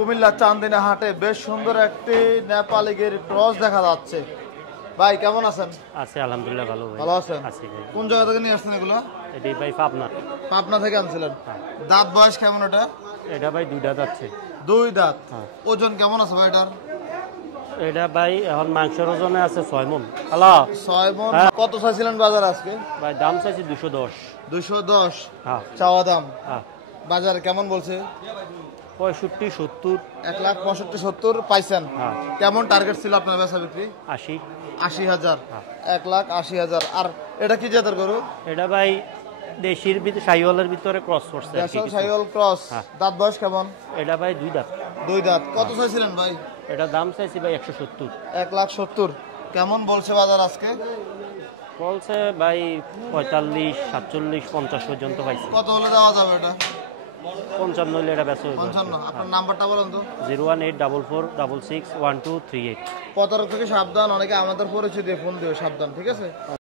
কুমিল্লা চান্দিনা হাটে বেশ সুন্দর একটি নেপালি গির ক্রস দেখা যাচ্ছে। ভাই কেমন আছেন? আছি আলহামদুলিল্লাহ, ভালো ভাই। ভালো আছেন? আছি ভাই। কোন জায়গা থেকে নিয়ে আসছেন এগুলো? এটাই ভাই পাবনা। পাবনা থেকে আনছিলেন? দাঁত বয়স কেমন এটা? এটা ভাই দুইটা যাচ্ছে। দুই দাঁত। হ্যাঁ। ওজন কেমন আছে ভাই এটার? এটা ভাই এখন মাংসের ওজনে আছে 6 মণ। হ্যালো 6 মণ। হ্যাঁ। কত চাইছিলেন বাজার আজকে? ভাই দাম চাইছি 210। 210 হ্যাঁ চাওয়া দাম। হ্যাঁ। বাজার কেমন বলছে? 65 70। 1,65,70 পাইছেন? হ্যাঁ। কেমন টার্গেট ছিল আপনার বেচা বিক্রি? 80। 80,000। হ্যাঁ। 1,80,000। আর এটা কি জাতের গরু? এটা ভাই দেশির ভিতরে শাহিওয়ালের ভিতরে ক্রস করছে আর কি দেশাল কিছু। শাহিওয়াল ক্রস। হ্যাঁ। দাঁত বয়স কেমন? এটা ভাই দুই দাঁত। দুই দাঁত। কত চাইছিলেন ভাই? এটা দাম চাইছি ভাই 170। 1,70,000। কেমন বলছে বাজার আজকে? বলছে ভাই 45 47 50 পর্যন্ত পাইছি। কত হলে দেওয়া যাবে এটা? 55 হলে এটা বেচা হবে। 55। আপনার নাম্বারটা বলেন তো। 01844661238। প্রতারক থেকে সাবধান, অনেকে আমাদের পরিচয় দিয়ে ফোন দিও, সাবধান, ঠিক আছে?